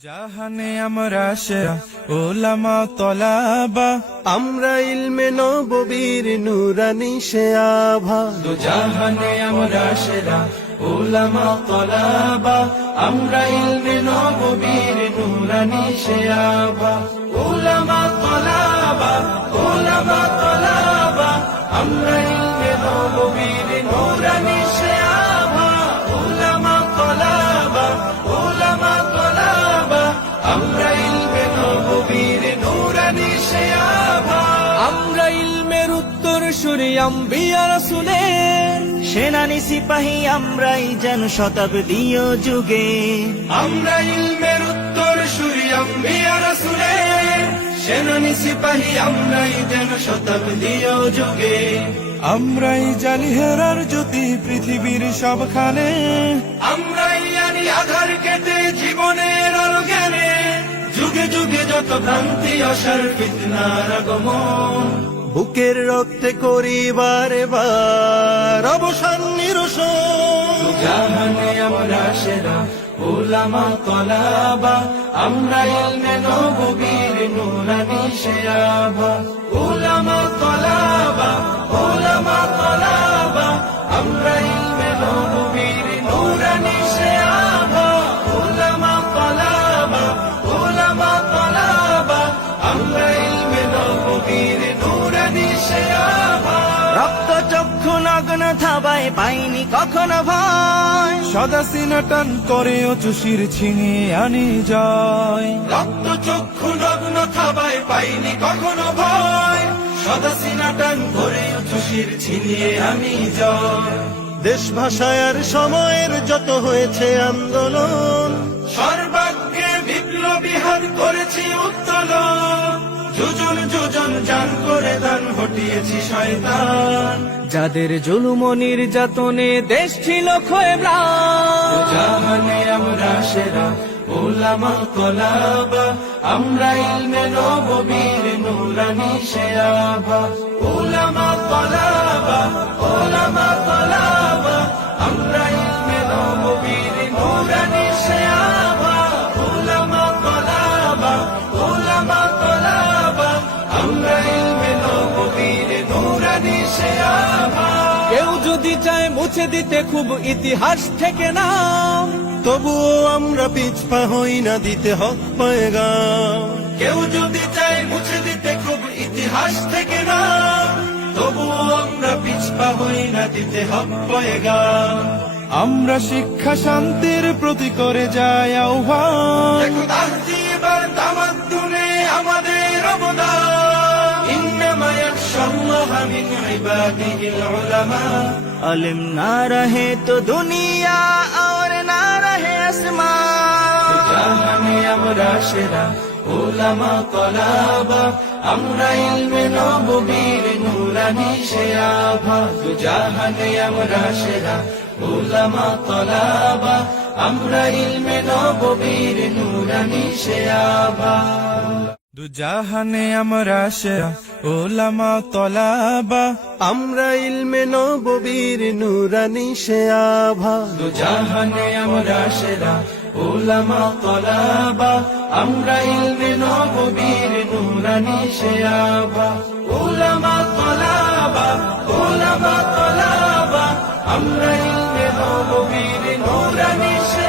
জাহানে আমরা সেরা ওলামা তলাবা, আমরা ইলমে নববীর নুরানি সে আভা। জাহানে আমরা সেরা ওলামা তলাবা, আমরা ইলমে নববীর নুরানি সে আভা। ওলামা তলাবা, ওলামা তলাবা, আমরা ইলমে নববীর নুরানি সে আভা। ওলামা তলাবা, ওলামা তলাবা, আমরা ইলমে নববীর নুরানি সে আভা। আমরা ইলমের উত্তর সুরি আম্বিয়া রাসূলের সেনানি সিপাহী আমরাই যেন শতাব্দীয় যুগে। আমরা ইলমের উত্তর সুরি আম্বিয়া রাসূলের সেনানি সিপাহী আমরাই যেন শতাব্দীয় যুগে। আমরাই জালি হেরার জ্যোতি পৃথিবীর সবখানে, আমরাই আনি আধার কেটে জীবনের আলো জ্ঞানে। যুগে যুগে যত ভ্রান্তি অসার ফিতনার আগমন, বুকের রক্তে করি বারে বার অবসান নিরসন। জাহানে আমরা সেরা ওলামা তলাবা, আমরা ইলমে নববীর নুরানি সে আভা। ওলামা তলাবা, ওলামা তলাবা, আমরা ইলমে নববীর নুরানি সে আভা। ওলামা তলাবা, ওলামা তলাবা, আমরা ইলমে নববীর নুরানি সে আভা। রক্ত চক্ষু নগ্ন থাবায় পাইনি কখনো ভয়। সদা সিনা টান করে চুষির ছিনিয়ে আনি জয়। রক্ত চক্ষু নগ্ন থাবায় পাইনি কখনো ভয়। সদা সিনা টান করে চুষির ছিনিয়ে আনি জয়। দেশ ভাষায় আর সময়ের যত হয়েছে আন্দোলন, সর্বাগ্রে বিপ্লবী হাত করেছি উত্তোলন। যোজন যোজন জান করে দান হটিয়েছি শয়তান। যাদের জুলুম নির্যাতনে দেশ ছিল ক্ষয়ে ম্লান। জাহানে আমরা সেরা ওলামা তলাবা, আমরা ইলমে নববীর নুরানি সে আভা। ওলামা তলাবা, ওলামা তলাবা, আমরা ইলমে নববীর নুরানি সে আভা। ওলামা তলাবা, ওলামা তলাবা, আমরা ইলমে নববীর নুরানি সে আভা। কেউ যদি চায় মুছে দিতে খুব ইতিহাস থেকে নাম, তবুও আমরা পিছপা হই না দিতে হক পয়গাম। কেউ যদি চায় মুছে দিতে খুব ইতিহাস থেকে নাম, তবুও আমরা পিছপা হই না দিতে হক পয়গাম। আমরা শিক্ষা শান্তির প্রতি করে যায় আহ্বান। দেখো তাহজিব আর তামাদ্দুনে আমাদের অবদান। ইন্নামা ইয়াখশাল্লাহা মিন ইবাদিহিল উলামা। अलिम ना रहे तो दुनिया और ना रहे आसमान। জাহানে আমরা সেরা ওলামা তলাবা, আমরা ইলমে নববীর নুরানি সে আভা। জাহানে আমরা সেরা ওলামা তলাবা, আমরা ইলমে নববীর নুরানি সে আভা। জাহানে আমরা সেরা ওলামা তলাবা, আমরা ইলমে নববীর নুরানি সে আভা। জাহানে আমরা সেরা ওলামা তলাবা, আমরা ইলমে নববীর নুরানি সে আভা। ওলামা তলাবা, ওলামা তলাবা, আমরা ইলমে নববীর নুরানি সে